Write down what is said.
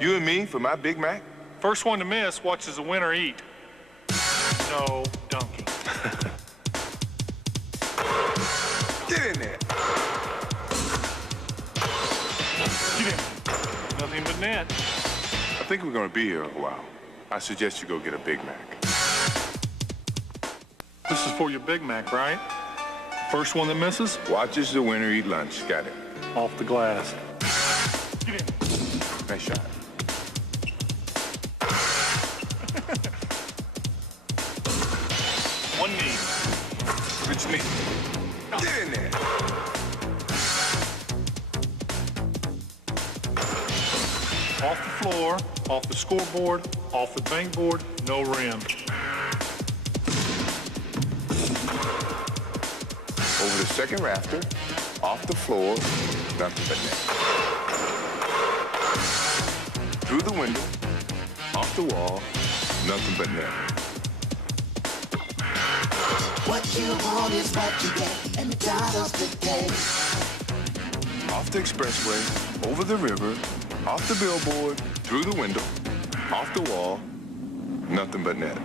You and me for my Big Mac? First one to miss watches the winner eat. No dunking. Get in there. Get in. Nothing but net. I think we're gonna be here a while. I suggest you go get a Big Mac. This is for your Big Mac, right? First one that misses? Watches the winner eat lunch. Got it. Off the glass. Get in. Nice shot. One knee. Which knee? Get in there. Off the floor, off the scoreboard, off the bank board, no rim. Over the second rafter, off the floor, nothing but net. Through the window, off the wall, nothing but net. What you want is what you get, and McDonald's today. Off the expressway, over the river, off the billboard, through the window, off the wall, nothing but net.